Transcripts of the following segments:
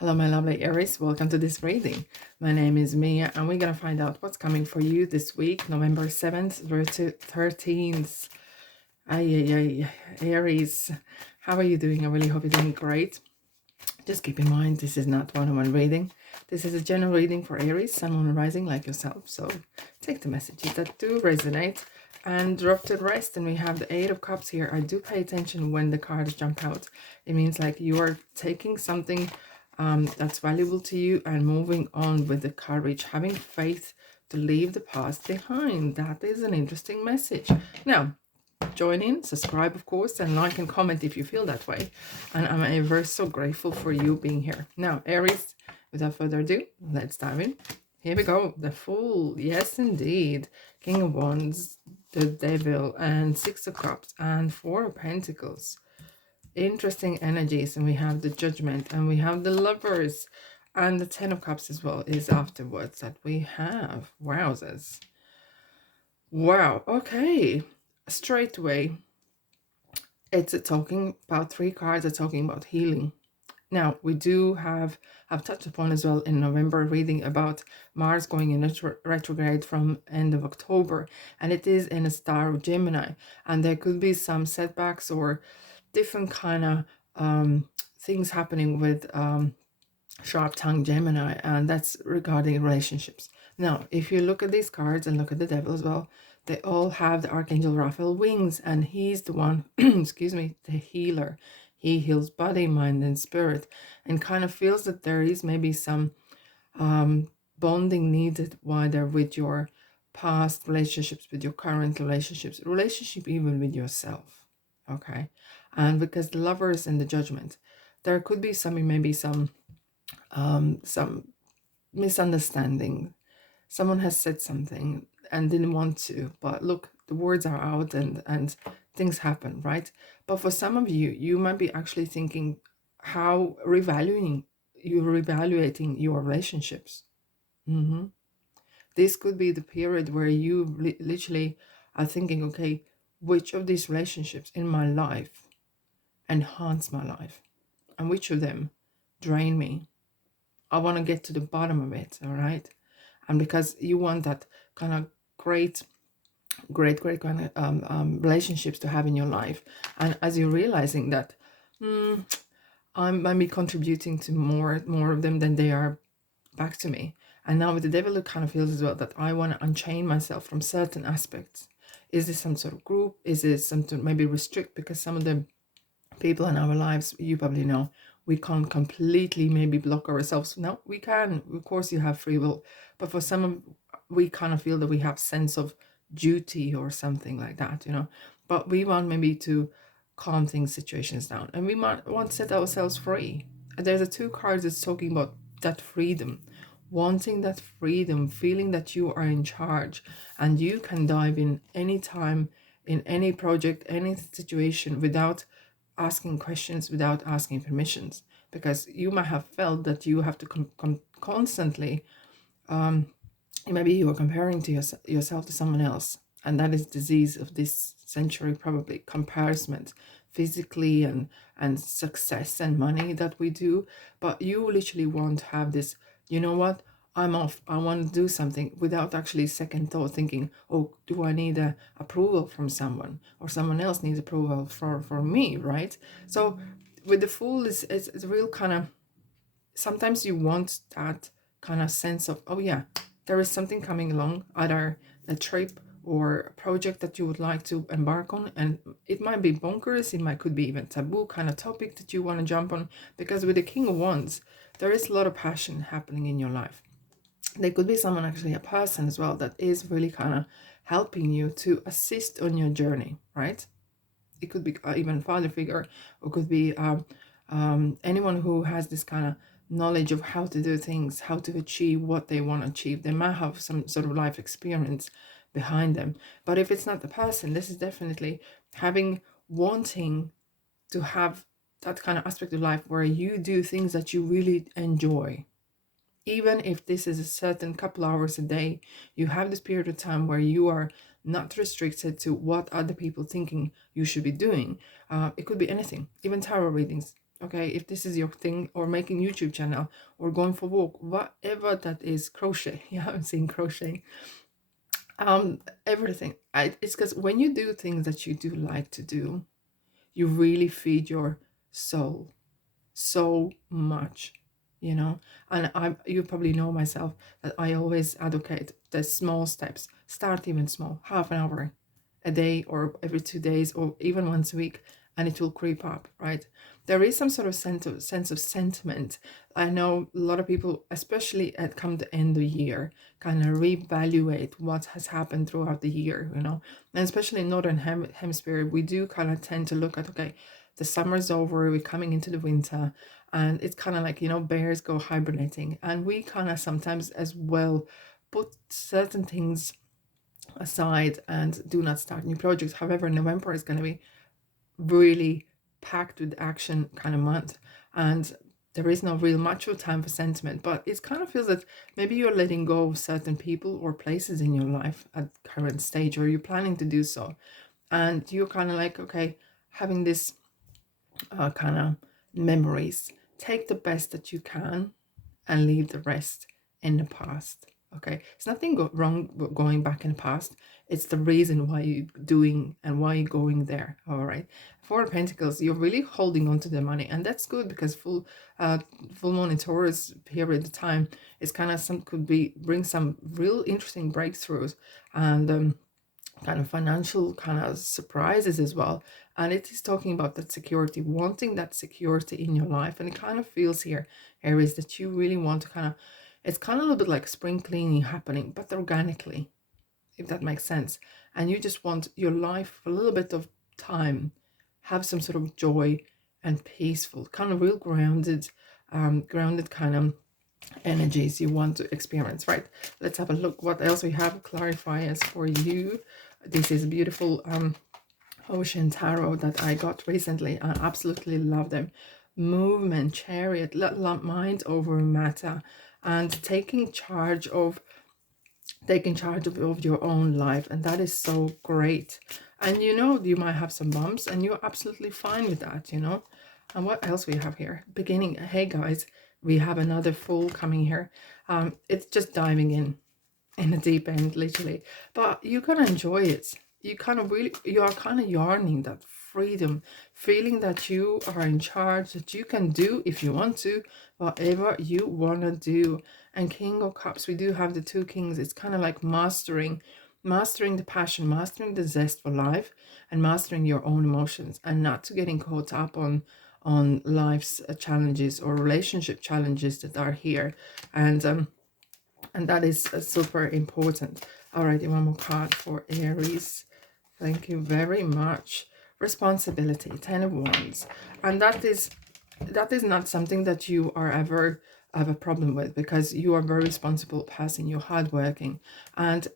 Hello, my lovely Aries. Welcome to this reading. My name is Mia, and we're going to find out what's coming for you this week, November 7th through to 13th. Aries. How are you doing? I really hope you're doing great. Just keep in mind, this is not one-on-one reading. This is a general reading for Aries, Sun, Moon, and Rising like yourself. So take the messages that do resonate and drop to the rest. And we have the Eight of Cups here. I do pay attention when the cards jump out. It means like you are taking something that's valuable to you and moving on with the courage, having faith to leave the past behind. That is an interesting message. Now, join in, subscribe, of course, and like and comment if you feel that way. And I'm ever so grateful for you being here. Now, Aries, without further ado, let's dive in. Here we go. The Fool. Yes, indeed. King of Wands, the Devil, and Six of Cups, and Four of Pentacles. Interesting energies. And we have the Judgment, and we have the Lovers, and the Ten of Cups as well is afterwards that we have. Wowzers. Wow. Okay. Straight away, it's talking about three cards are talking about healing. Now, we do have touched upon as well in November reading about Mars going in retrograde from end of October, and it is in a star of Gemini, and there could be some setbacks or different kind of things happening with sharp-tongued Gemini, and that's regarding relationships. Now, if you look at these cards and look at the Devil as well, they all have the Archangel Raphael wings, and he's the one, excuse me, the healer. He heals body, mind, and spirit, and kind of feels that there is maybe some bonding needed while they're with your past relationships, with your current relationships, relationship even with yourself. Okay, and because the Lovers and the Judgment, there could be maybe some misunderstanding. Someone has said something and didn't want to, but look, the words are out and things happen, right? But for some of you, you might be actually thinking how revaluating your relationships. This could be the period where you literally are thinking, okay, which of these relationships in my life enhance my life and which of them drain me? I want to get to the bottom of it, all right? And because you want that kind of great kind of relationships to have in your life, and as you're realizing that I might be contributing to more of them than they are back to me. And now with the Devil, it kind of feels as well that I want to unchain myself from certain aspects. Is this some sort of group? Is this something maybe restrict? Because some of the people in our lives, you probably know, we can't completely maybe block ourselves. No, we can. Of course, you have free will. But for some of, we kind of feel that we have sense of duty or something like that, you know. But we want maybe to calm things, situations down. And we might want to set ourselves free. And there's the two cards that's talking about that freedom. Wanting that freedom, feeling that you are in charge and you can dive in any time, in any project, any situation without asking questions, without asking permissions, because you might have felt that you have to constantly maybe you are comparing to yourself to someone else, and that is disease of this century, probably comparison, physically and success and money that we do. But you literally want to have this, you know what, I'm off, I want to do something, without actually second thought thinking, oh, do I need a approval from someone, or someone else needs approval for me, right? So with the Fool, it's a real kind of, sometimes you want that kind of sense of, oh yeah, there is something coming along, either a trip or a project that you would like to embark on, and it might be bonkers, could be even taboo kind of topic that you want to jump on, because with the King of Wands, there is a lot of passion happening in your life. There could be someone, actually a person as well, that is really kind of helping you to assist on your journey, right? It could be even father figure, or could be anyone who has this kind of knowledge of how to do things, how to achieve what they want to achieve. They might have some sort of life experience behind them. But if it's not the person, this is definitely wanting to have that kind of aspect of life where you do things that you really enjoy. Even if this is a certain couple hours a day, you have this period of time where you are not restricted to what other people thinking you should be doing. It could be anything, even tarot readings. Okay, if this is your thing, or making YouTube channel, or going for walk, whatever that is, crochet. Yeah, I'm saying crochet. Everything. It's because when you do things that you do like to do, you really feed your soul so much, you know. And you probably know myself, that I always advocate the small steps. Start even small, half an hour a day, or every 2 days, or even once a week, and it will creep up, right? There is some sort of sense of sentiment. I know a lot of people, especially at come the end of the year, kind of reevaluate what has happened throughout the year, you know. And especially in northern hemisphere, we do kind of tend to look at, okay, the summer's over, we're coming into the winter, and it's kind of like, you know, bears go hibernating, and we kind of sometimes as well put certain things aside and do not start new projects. However, November is going to be really packed with action kind of month, and there is no real much of time for sentiment, but it kind of feels that maybe you're letting go of certain people or places in your life at current stage, or you're planning to do so, and you're kind of like, okay, having this kind of memories. Take the best that you can and leave the rest in the past. Okay, it's nothing wrong with going back in the past. It's the reason why you're doing and why you're going there. All right, Four of Pentacles, you're really holding on to the money, and that's good, because full moon in Taurus period of time is kind of some could be bring some real interesting breakthroughs, and kind of financial kind of surprises as well. And it is talking about that security, wanting that security in your life. And it kind of feels here, Aries, that you really want to kind of, it's kind of a little bit like spring cleaning happening, but organically, if that makes sense. And you just want your life for a little bit of time, have some sort of joy and peaceful, kind of real grounded kind of energies you want to experience, right? Let's have a look what else we have clarifiers for you. This is beautiful ocean tarot that I got recently. I absolutely love them. Movement, chariot, mind over matter, and taking charge of your own life, and that is so great. And you know, you might have some bumps, and you're absolutely fine with that, you know. And what else we have here? Beginning. Hey guys, we have another full coming here. It's just diving in the deep end, literally, but you're gonna enjoy it. You are kind of yearning that freedom, feeling that you are in charge, that you can do, if you want to, whatever you want to do. And King of Cups, we do have the two kings. It's kind of like mastering the passion, mastering the zest for life, and mastering your own emotions, and not to getting caught up on life's challenges or relationship challenges that are here. And that is super important. All right, one more card for Aries. Thank you very much. Responsibility, 10 of Wands. And that is not something that you are ever have a problem with, because you are very responsible person, you're hardworking, and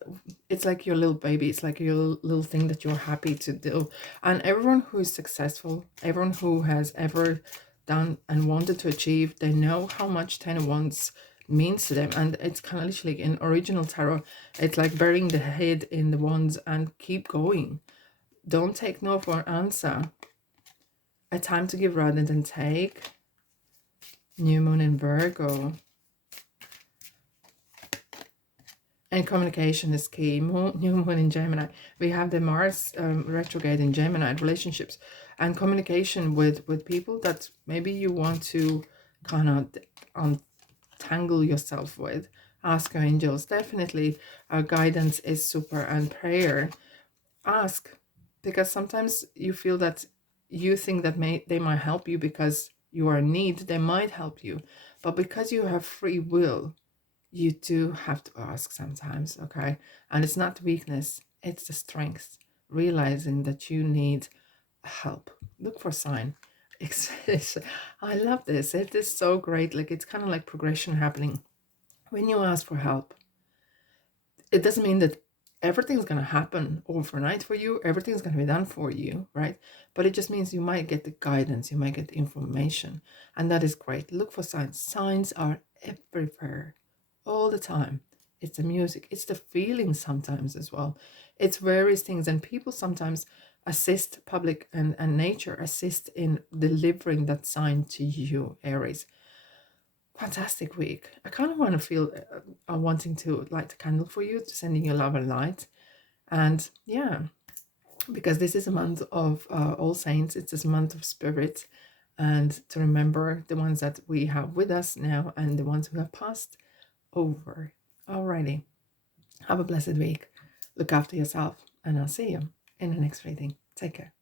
it's like your little baby, it's like your little thing that you're happy to do. And everyone who is successful, everyone who has ever done and wanted to achieve, they know how much 10 of Wands means to them. And it's kind of literally in original tarot, it's like burying the head in the wands and keep going. Don't take no for an answer. A time to give rather than take. New moon in Virgo. And communication is key. New moon in Gemini. We have the Mars retrograde in Gemini. Relationships and communication with people that maybe you want to kind of tangle yourself with. Ask your angels. Definitely guidance is super, and prayer. Ask, because sometimes you feel that you think that they might help you because you are in need. They might help you, but because you have free will, you do have to ask sometimes. Okay, and it's not weakness, it's the strength, realizing that you need help. Look for sign. I love this. It is so great. Like, it's kind of like progression happening when you ask for help. It doesn't mean that everything's going to happen overnight for you, everything's going to be done for you, right? But it just means you might get the guidance, you might get the information, and that is great. Look for signs. Signs are everywhere, all the time. It's the music, it's the feeling sometimes as well. It's various things, and people sometimes assist, public and nature assist in delivering that sign to you, Aries. Fantastic week. I kind of want to feel wanting to light a candle for you, to sending you love and light. And yeah, because this is a month of All Saints, it's a month of spirit, and to remember the ones that we have with us now and the ones who have passed over. Alrighty, have a blessed week. Look after yourself, and I'll see you in the next reading. Take care.